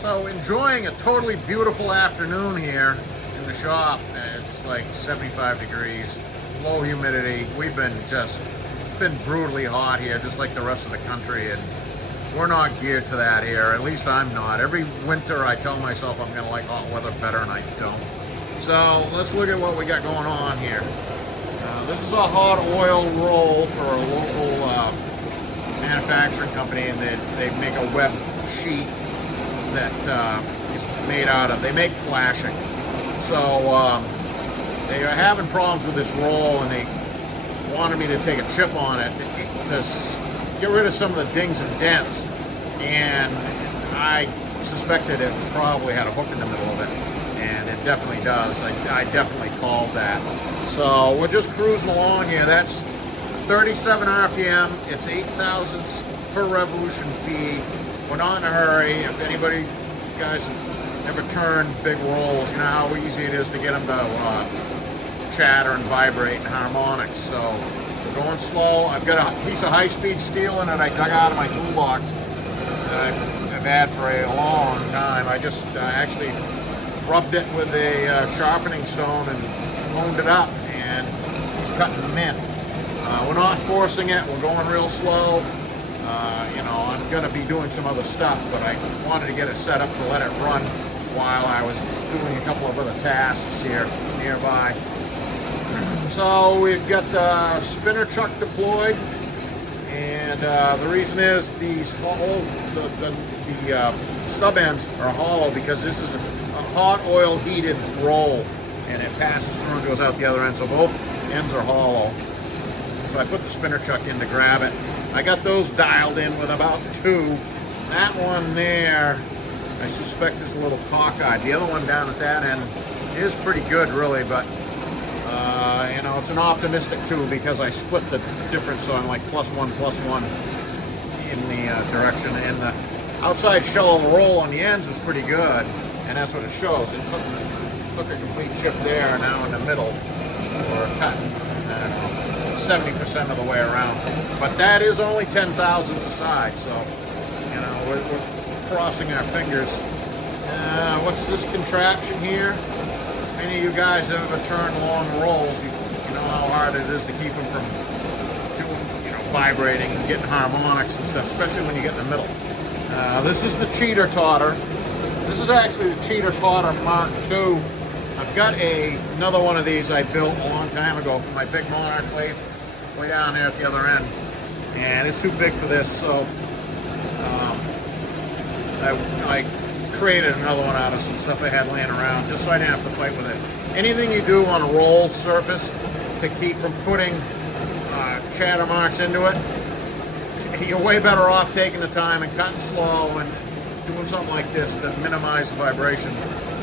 So enjoying a totally beautiful afternoon here in the shop. It's like 75 degrees, low humidity. We've been it's been brutally hot here, just like the rest of the country, and we're not geared to that here. At least I'm not. Every winter I tell myself I'm gonna like hot weather better, and I don't. So let's look at what we got going on here. This is a hot oil roll for a local manufacturing company, and they make a web sheet that is made out of, they make flashing. So they are having problems with this roll, and they wanted me to take a chip on it to get rid of some of the dings and dents. And I suspected it was probably had a hook in the middle of it, and it definitely does. I definitely called that. So we're just cruising along here. That's 37 RPM. It's 8 thousandths per revolution feed. We're not in a hurry. If anybody, you guys have ever turned big rolls, you know how easy it is to get them to chatter and vibrate and harmonics. So we're going slow. I've got a piece of high-speed steel in it I dug out of my toolbox that I've had for a long time. I just actually rubbed it with a sharpening stone and honed it up, and she's cutting them in. We're not forcing it. We're going real slow. You know, I'm going to be doing some other stuff, but I wanted to get it set up to let it run while I was doing a couple of other tasks here nearby. So we've got the spinner chuck deployed, and the reason is the stub ends are hollow because this is a hot oil heated roll, and it passes through and goes out the other end, so both ends are hollow. So I put the spinner chuck in to grab it. I got those dialed in with about 2. That one there, I suspect is a little cockeyed. The other one down at that end is pretty good, really, but you know, it's an optimistic 2 because I split the difference, so I'm like +1 in the direction, and the outside shell of the roll on the ends is pretty good, and that's what it shows. It took a complete chip there, now in the middle, or cut. 70% of the way around, but that is only 10 thousandths aside, so you know we're crossing our fingers. What's this contraption here? Many of you guys have ever turned long rolls, you know how hard it is to keep them from doing, you know, vibrating and getting harmonics and stuff, especially when you get in the middle. This is the cheater totter. This is actually the cheater totter Mark II. I've got another one of these I built a long time ago for my big monarch lathe way down there at the other end, and it's too big for this, so I created another one out of some stuff I had laying around just so I didn't have to fight with it. Anything you do on a roll surface to keep from putting chatter marks into it, you're way better off taking the time and cutting slow and doing something like this to minimize the vibration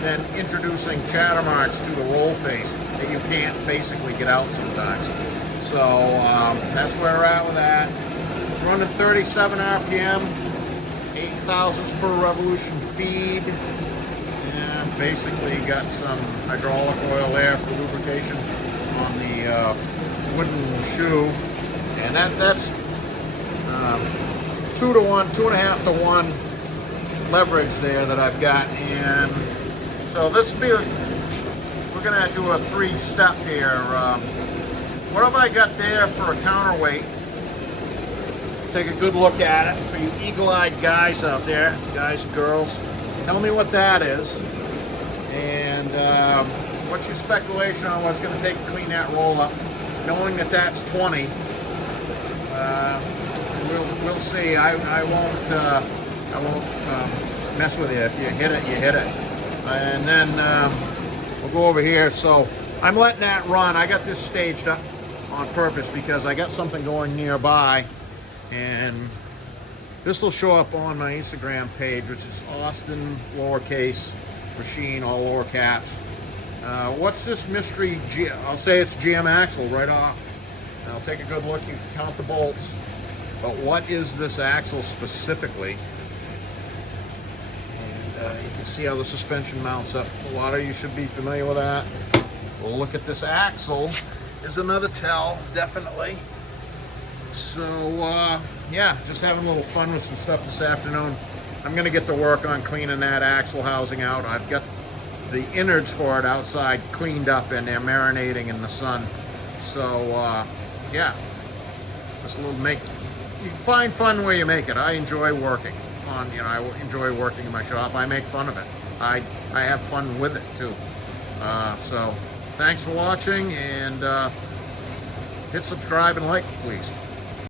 than introducing chatter marks to the roll face that you can't basically get out sometimes. So that's where we're at with that. It's running 37 RPM, 8 thousandths per revolution feed, and basically got some hydraulic oil there for lubrication on the wooden shoe, and that's 2 to 1, 2.5 to 1 leverage there that I've got. And so this will be we're gonna do a 3-step here. What have I got there for a counterweight? Take a good look at it for you eagle-eyed guys out there, guys and girls. Tell me what that is, and what's your speculation on what it's going to take to clean that roll up? Knowing that that's 20, we'll see. I won't mess with you. If you hit it, you hit it. And then we'll go over here. So I'm letting that run. I got this staged up on purpose because I got something going nearby, and this will show up on my Instagram page, which is Austin lowercase machine, all lower caps. What's this mystery? I'll say it's GM axle right off. And I'll take a good look. You can count the bolts, but what is this axle specifically? And you can see how the suspension mounts up. A lot of you should be familiar with that. We'll look at this axle. Is another tell, definitely. So yeah, just having a little fun with some stuff this afternoon. I'm going to get to work on cleaning that axle housing out. I've got the innards for it outside cleaned up, and they're marinating in the sun. So yeah, just a little you find fun where you make it. I enjoy working on, I enjoy working in my shop. I make fun of it. I have fun with it too. So thanks for watching, and hit subscribe and like, please.